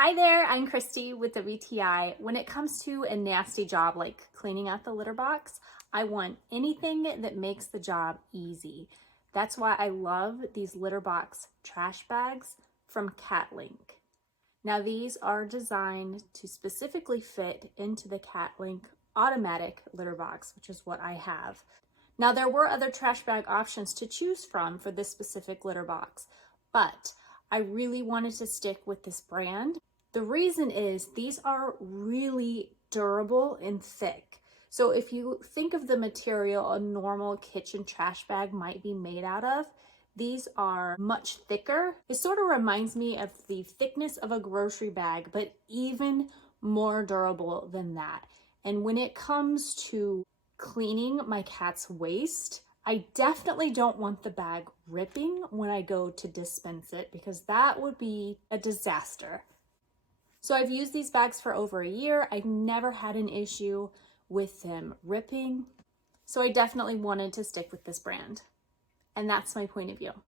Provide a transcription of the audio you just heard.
Hi there, I'm Christy with the VTI. When it comes to a nasty job like cleaning out the litter box, I want anything that makes the job easy. That's why I love these litter box trash bags from CATLINK. Now these are designed to specifically fit into the CATLINK automatic litter box, which is what I have. Now there were other trash bag options to choose from for this specific litter box, but I really wanted to stick with this brand. The reason is these are really durable and thick. So if you think of the material a normal kitchen trash bag might be made out of, these are much thicker. It sort of reminds me of the thickness of a grocery bag, but even more durable than that. And when it comes to cleaning my cat's waste, I definitely don't want the bag ripping when I go to dispense it because that would be a disaster. So I've used these bags for over a year. I've never had an issue with them ripping. So I definitely wanted to stick with this brand. And that's my point of view.